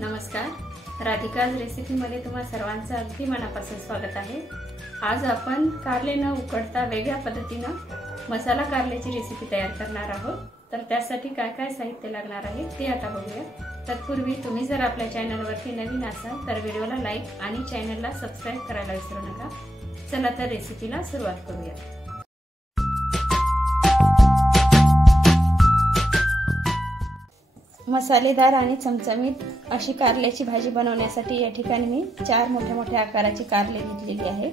नमस्कार, राधिकाज रेसिपीमध्ये तुम्हा सर्वांचं अगदी मनापासून स्वागत आहे। आज आपण कारले न उकडता वेगळ्या पद्धतीने मसाला कारल्याची रेसिपी तयार करणार आहोत। तर त्यासाठी काय काय साहित्य लागणार आहे ते आता बघूया। तत्पूर्वी तुम्ही जर आपल्या चॅनलवरती नवीन असाल तर व्हिडिओला लाईक आणि चॅनलला सबस्क्राइब करायला विसरू नका। चला तर रेसिपीला सुरुवात करूया। मसालेदार आणि चमचमीत अशी कारल्याची भाजी बनवण्यासाठी या ठिकाणी मी 4 मोठ्या आकाराची कारले घेतलेली आहे।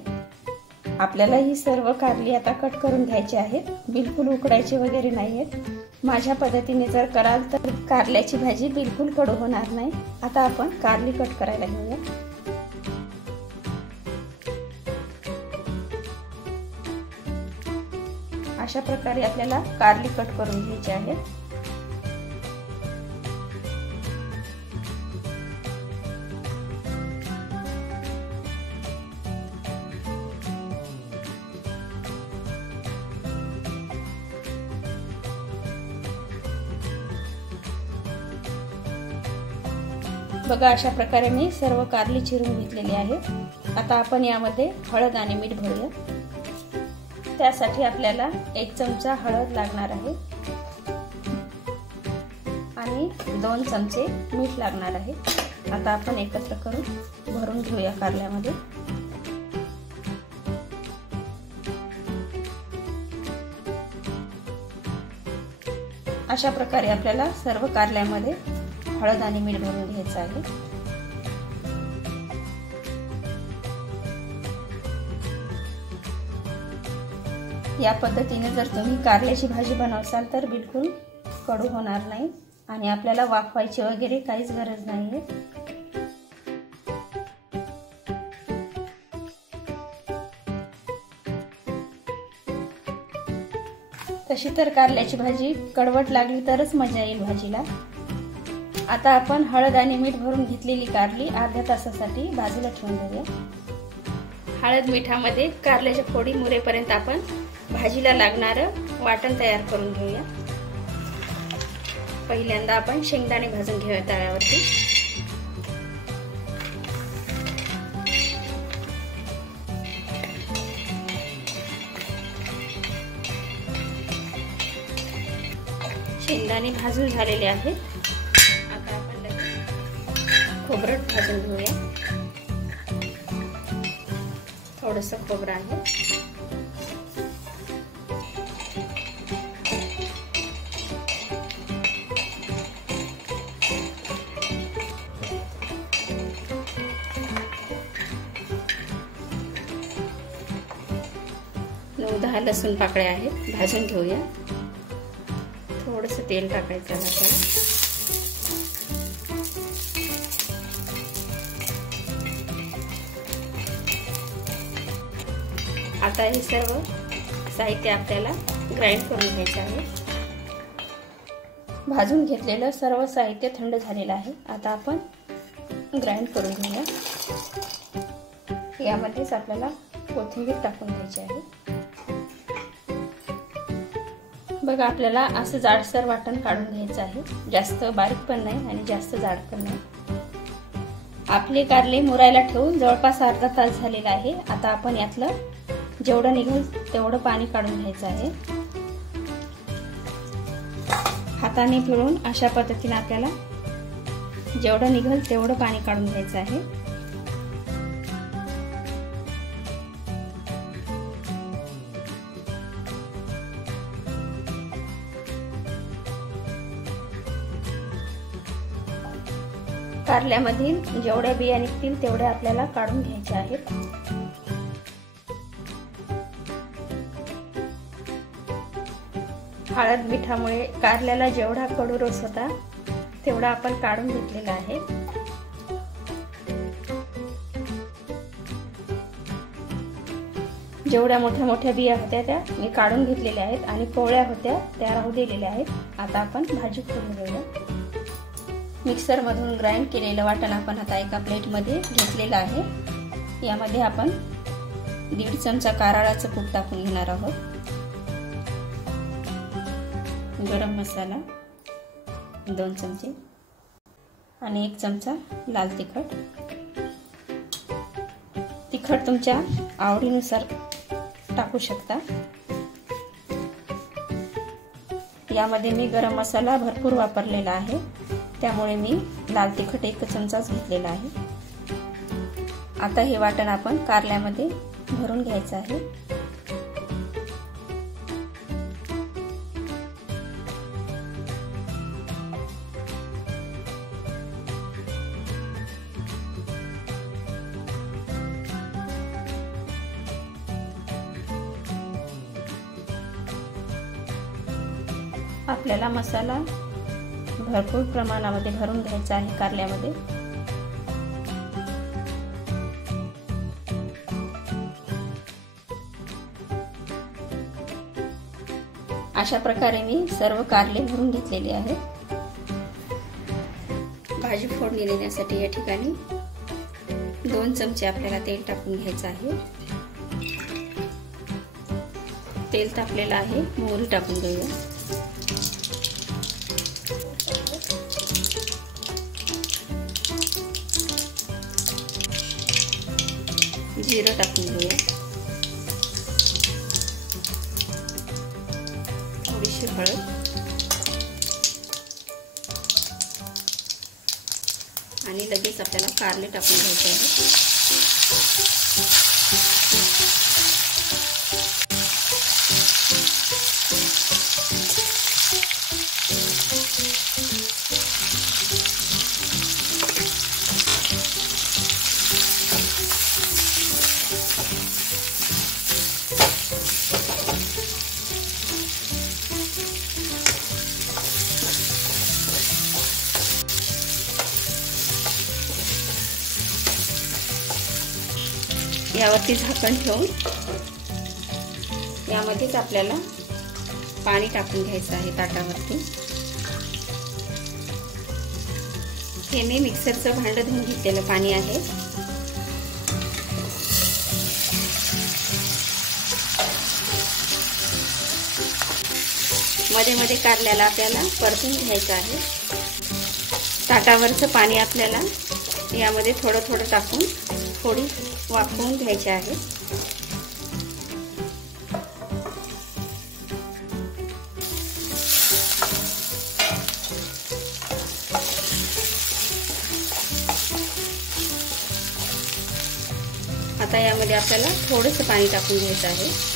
आपल्याला ही सर्व कारली आता कट करून घ्यायची आहेत, बिलकुल उकडायची वगैरे नाहीयेत। माझ्या पद्धतीने जर कराल तर कारल्याची भाजी बिलकुल कडू होणार नाही। आता आपण कारली कट करायला घेऊया। अशा प्रकारे आपल्याला कारली कट करून घ्यायची आहे। बघा, अशा प्रकारे मी सर्व कारली चिरून घेतलेली आहे। आता आपण यामध्ये हळद आणि मीठ भरूया। त्यासाठी आपल्याला 1 चमचा हळद लागणार आहे आणि 2 चमचे मीठ लागणार आहे। आता आपण एकत्र करून भरून घेऊया कारल्यामध्ये। अशा प्रकारे आपल्याला सर्व कारल्यामध्ये हळद आणि मीठ भरून घ्यायचं आहे। या पद्धतीने जर तुम्ही कारल्याची भाजी बनवसाल तर बिलकुल कडू होणार नाही आणि आपल्याला वाफवायची वगैरे काहीच गरज नाहीये। तशी तर कारल्याची भाजी कडवट लागली तरच मजा येईल भाजीला। आता आपण हळद आणि मीठ भरून घेतलेली कारली अर्ध्या तासासाठी बाजूला ठेवून देऊया। हळद मिठामध्ये कारल्याच्या फोडी मुरेपर्यंत आपण भाजीला लागणारं वाटण तयार करून घेऊया। पहिल्यांदा आपण शेंगदाणे भाजून घेऊया तव्यावरती। शेंगदाणे भाजून झालेले आहेत। खोबरं भाजून घेऊया। थोडंसं खोबरं आहे। नऊ 10 लसूण पाकळ्या आहेत, भाजून घेऊया। थोडंसं तेल टाकायचं आहे। आता हे सर्व साहित्य आपल्याला ग्राइंड करून घ्यायचे आहे। भाजून घेतलेलं सर्व साहित्य थंड झालेलं आहे। आता आपण ग्राइंड करून घेऊया। यामध्येच आपल्याला कोथिंबीर टाकून घ्यायची आहे। बघा, आपल्याला असं जाडसर वाटण काढून घ्यायचं आहे, जास्त बारीक पण नाही आणि जास्त जाड पण नाही। आपले कारले मुरायला ठेवून जवळपास अर्धा तास झालेला आहे। आता आपण यातलं जेवढं निघेल तेवढं पाणी काढून घ्यायचं आहे। हाताने पिळून अशा पद्धतीने आपल्याला जेवढं निघेल तेवढं पाणी काढून घ्यायचं आहे। कारल्यामधील जेवढ्या बिया निघतील तेवढ्या आपल्याला काढून घ्यायच्या आहेत। हळद मिठामुळे कारल्याला जेवढा कडू रस होता तेवढा आपण काढून घेतलेला आहे। जेवढ्या मोठ्या बिया होत्या त्या मी काढून घेतलेल्या आहेत आणि कोवळ्या होत्या त्या राहू दिलेल्या आहेत। आता आपण भाजी करून घेऊया। मिक्सर मधून ग्राइंड केलेलं वाटण आपण आता एका प्लेट मध्ये घेतलेलं आहे। यामध्ये आपण 1.5 चमचा कारळाचं कूट टाकून घेणार आहोत। गरम मसाला 2 चमचे आणि 1 चमचा लाल तिखट. तिखट तुमच्या आवडीनुसार टाकू शकता. यामध्ये मी गरम मसाला भरपूर वापरलेला आहे, त्यामुळे मी लाल तिखट 1 चमचाच घेतलेला आहे. आता हे वाटण आपण कारल्यामध्ये भरून घ्यायचं आहे. आपल्याला मसाला भरपूर प्रमाणामध्ये भरून घ्यायचा आहे कारल्यामध्ये. अशा प्रकारे मी सर्व कारले भरून घेतलेले आहेत. भाजी फोडणी देण्यासाठी या ठिकाणी 2 चमचे आपल्याला तेल टाकून घ्यायचं आहे. तेल तापलेलं आहे, मोहरी टाकून घेऊया. जिरं टाकून घेऊया. थोडीशी हळद आणि लगेच आपल्याला कारले टाकून घ्यायचे आहे. यावरती झाकण ठेवून यामध्येच आपल्याला पाणी टाकून घ्यायचं आहे ताटावरती. हे मी मिक्सरचं भांडं धुवून घेतलेलं पाणी आहे. मध्ये मध्ये कारल्याला आपल्याला परतून घ्यायचं आहे. ताटावरचं पाणी आपल्याला यामध्ये थोडं थोडं टाकून थोडी वाफवून घ्यायचे आहे. आता यामध्ये आपल्याला थोडंसं पाणी टाकून घ्यायचं आहे.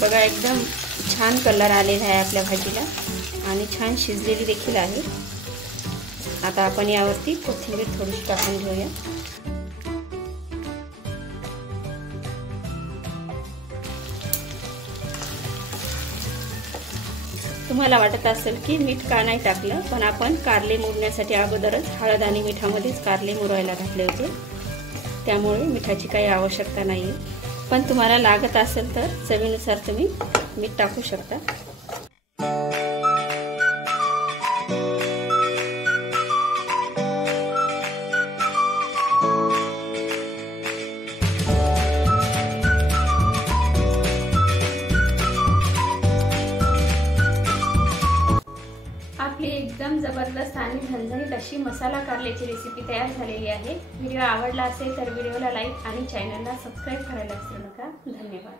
बघा, एकदम छान कलर आलेला आहे आपल्या भाजीला आणि छान शिजलेली देखील आहे. आता आपण यावरती कोथिंबीर थोडीशी टाकून घेऊया. तुम्हाला वाटत असेल की मीठ का नाही टाकलं, पण आपण कारले मुरण्यासाठी अगोदरच हळद आणि मिठामध्येच कारले मुरायला घातले होते, त्यामुळे मिठाची काही आवश्यकता नाही. पण तुम्हाला लागत असेल तर चवीनुसार तुम्ही मीठ टाकू शकता. आपली एकदम जबरदस्त आणि झणझणीत अशी मसाला कारल्याची रेसिपी तयार झालेली आहे. व्हिडिओ आवडला असेल तर व्हिडिओला लाईक आणि चॅनलला सबस्क्राईब करायला विसरू नका. धन्यवाद.